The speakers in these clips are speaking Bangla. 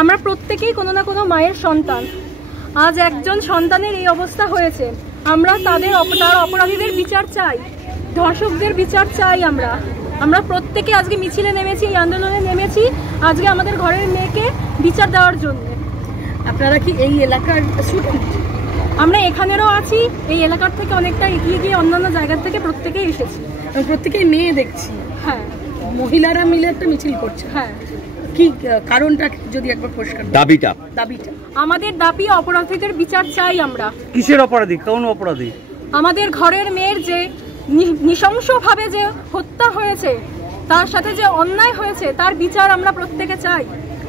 আমরা প্রত্যেকেই কোনো না কোনো মায়ের সন্তান। আজ একজন সন্তানের এই অবস্থা হয়েছে, আমরা তার অপরাধীদের বিচার চাই, ধর্ষকদের বিচার চাই। আমরা প্রত্যেকে আজকে মিছিলে নেমেছি, এই আন্দোলনে নেমেছি আজকে আমাদের ঘরের মেয়েকে বিচার দেওয়ার জন্য। আপনারা কি এই এলাকার স্টুডেন্ট? আমরা এখানেরও আছি, এই এলাকার থেকে অনেকটা এগিয়ে গিয়ে অন্যান্য জায়গার থেকে প্রত্যেকেই এসেছি। প্রত্যেকেই মেয়ে দেখছি। হ্যাঁ, মহিলারা মিলে একটা মিছিল করছে। হ্যাঁ, কি কারণটা যদি একবার পরিষ্কার? দাবিটা আমাদের দাবি অপরাধীদের বিচার চাই আমরা। কিসের অপরাধী? কোন অপরাধী? আমাদের ঘরের মেয়ের যে নৃশংসভাবে যে হত্যা হয়েছে, তার সাথে যে অন্যায় হয়েছে, তার বিচার আমরা প্রত্যেকে চাই।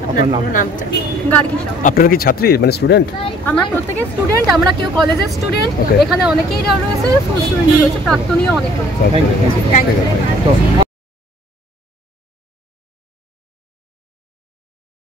আপনার নামটা? গার্গী সাউ। আপনারা কি ছাত্রী, মানে স্টুডেন্ট? আমরা প্রত্যেকে স্টুডেন্ট, আমরা কেউ কলেজের স্টুডেন্ট, এখানে অনেকেই রয়েছে, ফুল স্টুডেন্ট রয়েছে, প্রাক্তনীয় অনেক রয়েছে। Thank you.